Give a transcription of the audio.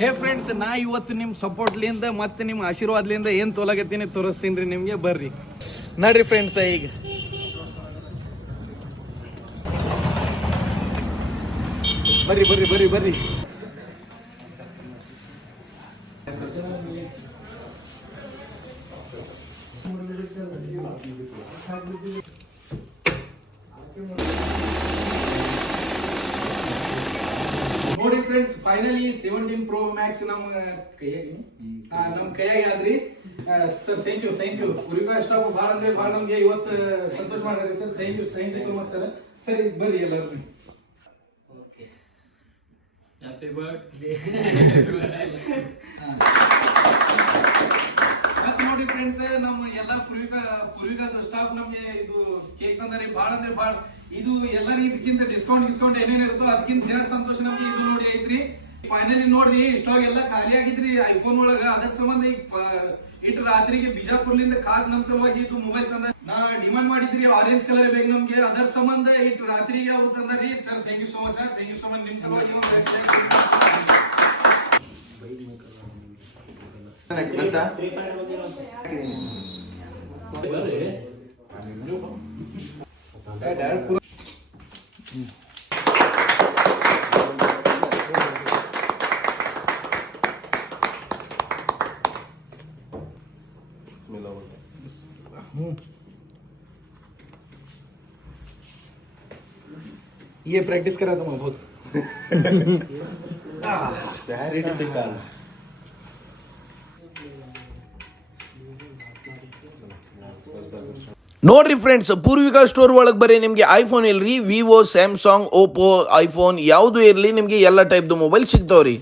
ಹೇ friends, ನಾ ಇವತ್ತು ನಿಮ್ಮ ಸಪೋರ್ಟ್ಲಿಂದ ಮತ್ತು ನಿಮ್ಮ ಆಶೀರ್ವಾದಲಿಂದ ಏನು ತೋಲಾಗತ್ತೀನಿ ತೋರಿಸ್ತೀನಿ ರೀ ನಿಮಗೆ. ಬರ್ರಿ ನಡ್ರಿ ಫ್ರೆಂಡ್ಸ್. ಈಗ ಬರ್ರಿ ಬರ್ರಿ ಬರ್ರಿ ಬರ್ರಿ. ನೋಡಿ ಫ್ರೆಂಡ್ಸ್, ಫೈನಲಿ 17 Pro Max ನಮ್ಮ ಕೈಯಾಗಿ ಆದ್ರಿ. Sir thank you Poorvika staff ಭಾಳ ಅಂದ್ರೆ ಭಾಳ ನಮ್ಗೆ ಇವತ್ತು ಸಂತೋಷ ಮಾಡಿದ್ರಿ sir. Thank you so much sir. ಸರಿ ಬರ್ರಿ ಎಲ್ಲರೂ. Happy birthday. ಮತ್ತೆ ನೋಡಿ ಫ್ರೆಂಡ್ಸ್, ನಮ್ಮ ಎಲ್ಲಾ ಪೂರ್ವಿಕಾದ ಸ್ಟಾಫ್ ನಮ್ಗೆ ಇದು ಕೇಕ್ ತಂದಾರಿ. ಭಾಳ ಅಂದ್ರೆ ಭಾಳ ಇದು ಎಲ್ಲರ ಇದಕ್ಕಿಂತ ಡಿಸ್ಕೌಂಟ್ ಏನೇನ್ ಇರುತ್ತೋ ಅದಕ್ಕಿಂತ ಜಾಸ್ತಿ ಸಂತೋಷ ನಮ್ಗೆ ಇದು ನೋಡಿ ಐತ್ರಿ. ಫೈನಲಿ ನೋಡ್ರಿ, ಸ್ಟಾಕ್ ಎಲ್ಲ ಖಾಲಿ ಆಗಿದ್ರಿ ಐಫೋನ್ ಒಳಗ. ಅದರ ಸಂಬಂಧ ಈಗ ಇಟ್ಟು ರಾತ್ರಿಗೆ ಬಿಜಾಪುರ್ಲಿಂದ ಖಾಸ್ ನಮ್ ಸಲುವಾಗಿ ಇದು ಮೊಬೈಲ್ ತಂದ. ನಾ ಡಿಮಾಂಡ್ ಮಾಡಿದ್ರಿ ಆರೆಂಜ್ ಕಲರ್ ಬೇಕು ನಮ್ಗೆ. ಅದರ ಸಂಬಂಧ ಇಟ್ಟು ರಾತ್ರಿಗೆ ಅವ್ರು ತಂದ್ರಿ. Sir thank you so much ನಿಮ್ ಸಲುವಾಗಿ. ये प्रैक्टिस करा था मैं बहुत. very difficult. ನೋಡ್ರಿ ಫ್ರೆಂಡ್ಸ್, ಪೂರ್ವಿಕಾ ಸ್ಟೋರ್ ಒಳಗೆ ಬರೀ ನಿಮಗೆ ಐಫೋನ್ ಇಲ್ರಿ, ವಿವೋ, ಸ್ಯಾಮ್ಸಂಗ್, ಓಪೋ, ಐಫೋನ್ ಯಾವುದು ಇರಲಿ ನಿಮಗೆ ಎಲ್ಲ ಟೈಪ್ದು ಮೊಬೈಲ್ ಸಿಗ್ತಾವ್ರಿ.